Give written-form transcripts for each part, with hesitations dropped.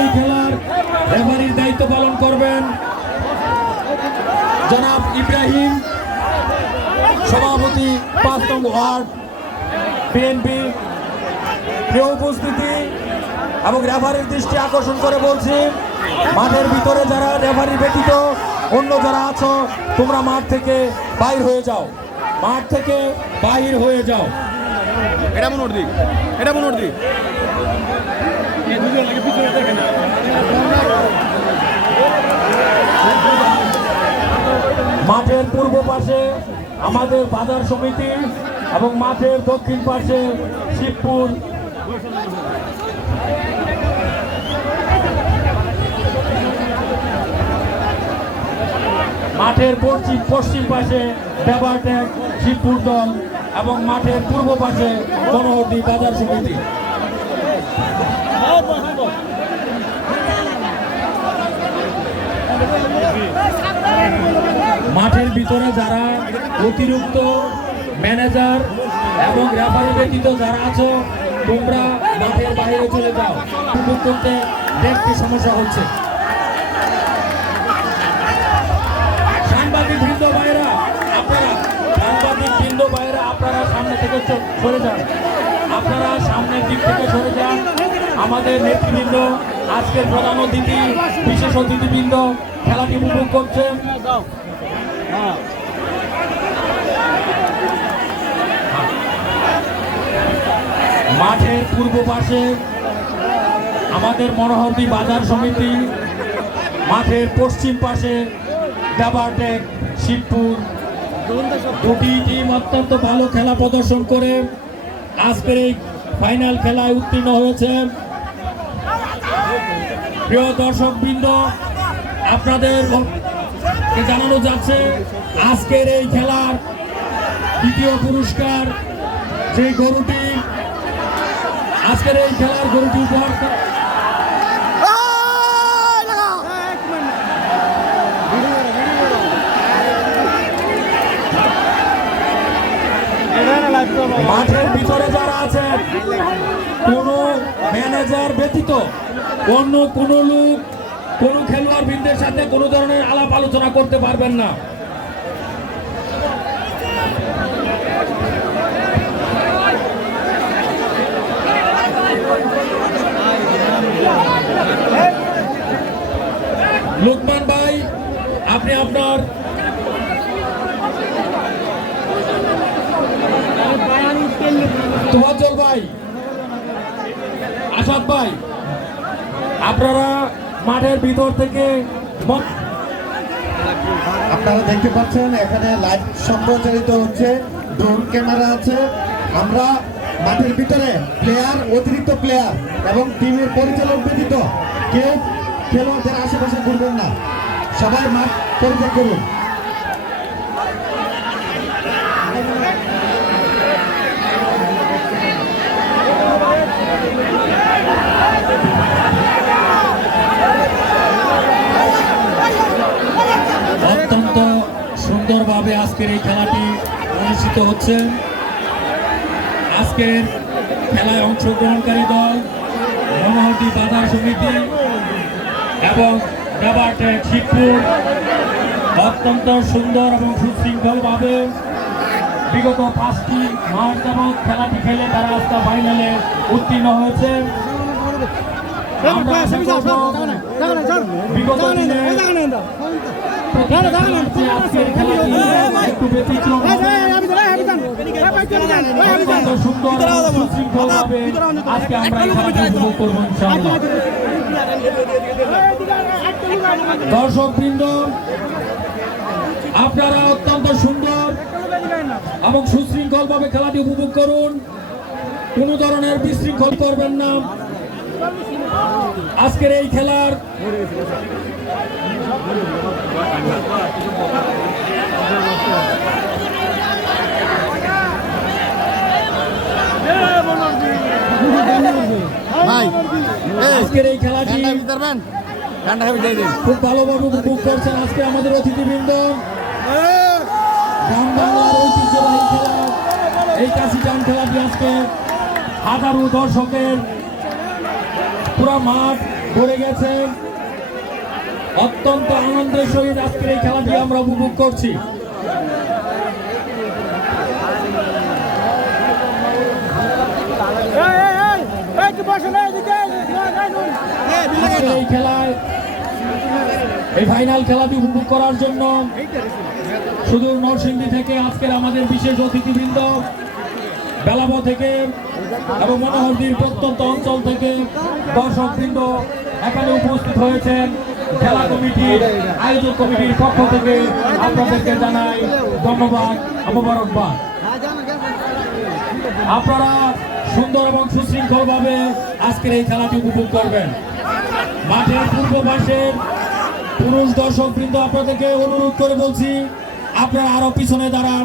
এই খেলার রেফারির দায়িত্ব পালন করবেন জনাব ইব্রাহিম, সভাপতি ৫ নং ওয়ার্ড বিএনপি। প্রিয় উপস্থিতি এবং রেফারির দৃষ্টি আকর্ষণ করে বলছি, মাঠের ভিতরে যারা রেফারি ব্যতীত অন্য যারা আছো তোমরা মাঠ থেকে বাইর হয়ে যাও, মাঠ থেকে বাইর হয়ে যাও। এটা মনোর দিক, এটা মনোর দিক। মাঠের পূর্ব পাশে আমাদের বাজার সমিতি এবং মাঠের দক্ষিণ পাশে শিবপুর। মাঠের পশ্চিম পাশে ব্যবহারটেক শিবপুর দল এবং মাঠের পূর্ব পাশে মনোহরদী বাজার সমিতি। মাঠের ভিতরে যারা অতিরিক্ত ম্যানেজার এবং রেফারি ব্যতীত যারা আছো তোমরা মাঠের বাইরে চলে যাও, উপভোগ করতে দেখতে সমস্যা হচ্ছে। সাংবাদিক বৃন্দ ভাইরা আপনারা সামনে থেকে সরে যান, আপনারা সামনের দিক থেকে সরে যান। আমাদের নেতৃবৃন্দ, আজকের প্রধান অতিথি, বিশেষ অতিথিবৃন্দ খেলাটি উপভোগ করছেন। মাঠের পূর্ব পাশে আমাদের মনোহরদী বাজার সমিতি, মাঠের পশ্চিম পাশে ব্যবহারটেক শিবপুর। দুটি টিম অত্যন্ত ভালো খেলা প্রদর্শন করে আজকের এই ফাইনাল খেলায় উত্তীর্ণ হয়েছে। প্রিয় দর্শকবৃন্দ, আপনাদের জানানো যাচ্ছে আজকের এই খেলার দ্বিতীয় পুরস্কার যে গরুটি, আজকের এই খেলার গরুটি উপহার মাঠের ভিতরে যারা আছেন কোন ম্যানেজার ব্যতীত অন্য কোন লোক কোন খেলোয়াড় বৃন্দের সাথে কোন ধরনের আলাপ আলোচনা করতে পারবেন না। লোকমান ভাই, আপনি আপনার তোয়াজ্জল ভাই, আসাদ ভাই, আপনারা মাঠের ভিতর থেকে আপনারা দেখতে পাচ্ছেন এখানে লাইভ সম্প্রচারিত হচ্ছে, ড্রোন ক্যামেরা আছে। আমরা মাঠের ভিতরে প্লেয়ার, অতিরিক্ত প্লেয়ার এবং টিমের পরিচালক ব্যতীত কেউ খেলোয়াড়দের আশেপাশে ঘুরবেন না, সবাই মাঠ পরিত্যাগ করুন। অত্যন্ত সুন্দরভাবে আজকের এই খেলাটি অনুষ্ঠিত হচ্ছে। আজকের খেলায় অংশগ্রহণকারী দল মনোহরদী বাজার সমিতি এবং ব্যবহারটেক শিবপুর অত্যন্ত সুন্দর এবং সুশৃঙ্খলভাবে বিগত 5টি মাস যাবৎ খেলাটি খেলে তারা আজকে ফাইনালে উত্তীর্ণ হয়েছে। বিগত দিনে আজকের খেলাটি একটু ব্যতিক্রম সুন্দর সুশৃঙ্খলভাবে আজকে আমরা এই খেলাটি উপভোগ করবো ইনশাআল্লাহ। দর্শকবৃন্দ, আপনারা অত্যন্ত সুন্দর এবং সুশৃঙ্খলভাবে খেলাটি উপভোগ করুন, কোনো ধরনের বিশৃঙ্খল করবেন না। আজকের এই খেলার আজকের এই খেলাটি খুব ভালোভাবে উপভোগ করছেন আজকে আমাদের অতিথিবৃন্দ। গ্রাম বাংলার ঐতিহ্যবাহী খেলা এই কাশিজান খেলাটি আজকে হাজারো দর্শকের পুরো মাঠ করে গেছেন। অত্যন্ত আনন্দের সহিত আজকের এই খেলাটি আমরা উপভোগ করছি। আজকের এই খেলায় এই ফাইনাল খেলাটি উপভোগ করার জন্য সুদূর নরসিংদী থেকে আজকের আমাদের বিশেষ অতিথিবৃন্দ, বেলাব থেকে এবং মনোহরদীর প্রত্যন্ত অঞ্চল থেকে দর্শকবৃন্দ এখানে উপস্থিত হয়েছেন। খেলা কমিটির আয়োজক কমিটির পক্ষ থেকে আপনাদেরকে জানাই ধন্যবাদ, মোবারকবাদ। আপনারা সুন্দর এবং সুশৃঙ্খলভাবে আজকের এই খেলাটি উপভোগ করবেন। মাঠের পূর্ব পাশের পুরুষ দর্শকবৃন্দ আপনাদেরকে অনুরোধ করে বলছি, আপনারা আরো পিছনে দাঁড়ান,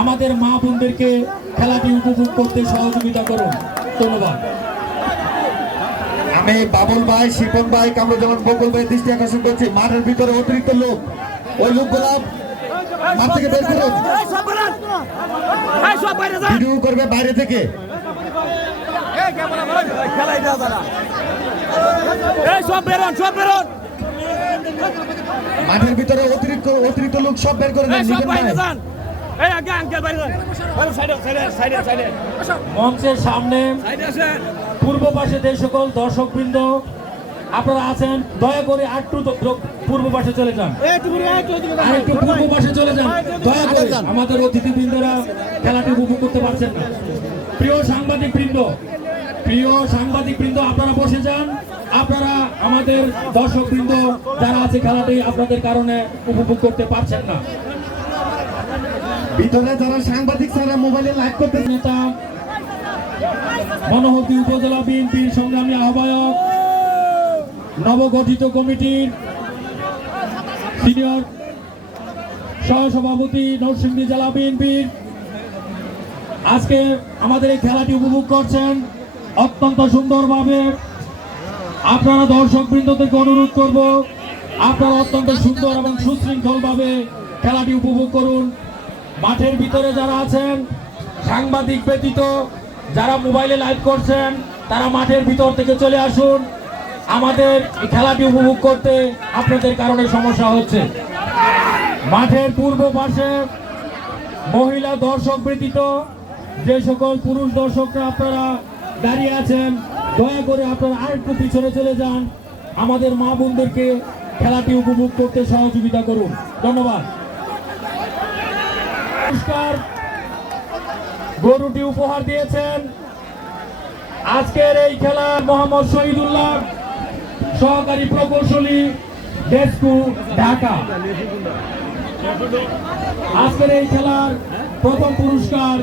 আমাদের মা বোনদেরকে খেলাটি উপভোগ করতে সহযোগিতা করুন। ধন্যবাদ। আমি বাবুল ভাই, শিপন ভাই, কামরুজ্জামান, বকুল ভাই দৃষ্টি আকর্ষণ করছি, মাঠের ভিতরে অতিরিক্ত লোক, ওই লোকগুলা মাঠ থেকে বের করুন। ভিডিও করবে বাইরে থেকে। মাঠের ভিতরে অতিরিক্ত লোক সব বের করে দেন। মঞ্চের সামনে পূর্ব পাশে যে সকল দর্শকবৃন্দ আপনারা আছেন, দয়া করে একটু পূর্ব পাশে চলে যান, একটু পূর্ব পাশে চলে যান দয়া করে। আমাদের অতিথিবৃন্দরা খেলাটি উপভোগ করতে পারছেন না। প্রিয় সাংবাদিকবৃন্দ আপনারা বসে যান। আপনারা আমাদের দর্শকবৃন্দ যারা আছে খেলাটি আপনাদের কারণে উপভোগ করতে পারছেন না। ভিতরে যারা সাংবাদিক ছাড়া মোবাইলে লাইভ করতে, নেতা মনোহরদী উপজেলা বিএনপির সংগ্রামী আহ্বায়ক, নবগঠিত কমিটির সিনিয়র সহসভাপতি নরসিংদী জেলা বিএনপির, আজকে আমাদের এই খেলাটি উপভোগ করছেন অত্যন্ত সুন্দরভাবে। আপনারা দর্শকবৃন্দদেরকে অনুরোধ করব, আপনারা অত্যন্ত সুন্দর এবং সুশৃঙ্খলভাবে খেলাটি উপভোগ করুন। মাঠের ভিতরে যারা আছেন, সাংবাদিক ব্যতীত যারা মোবাইলে লাইভ করছেন, তারা মাঠের ভিতর থেকে চলে আসুন। আমাদের এই খেলাটি উপভোগ করতে আপনাদের কারণে সমস্যা হচ্ছে। মাঠের পূর্ব পাশে মহিলা দর্শক ব্যতীত যে সকল পুরুষ দর্শকরা আপনারা দাঁড়িয়ে আছেন, দয়া করে আপনারা আরেকটু পিছনে চলে যান। আমাদের মা বোনদেরকে খেলাটি উপভোগ করতে সহযোগিতা করুন। ধন্যবাদ। পুরস্কার গরুটি উপহার দিয়েছেন আজকের এই খেলা মোহাম্মদ শহীদুল্লাহ, সহকারী প্রকৌশলী, ডেস্কু, ঢাকা। আজকের এই খেলার প্রথম পুরস্কার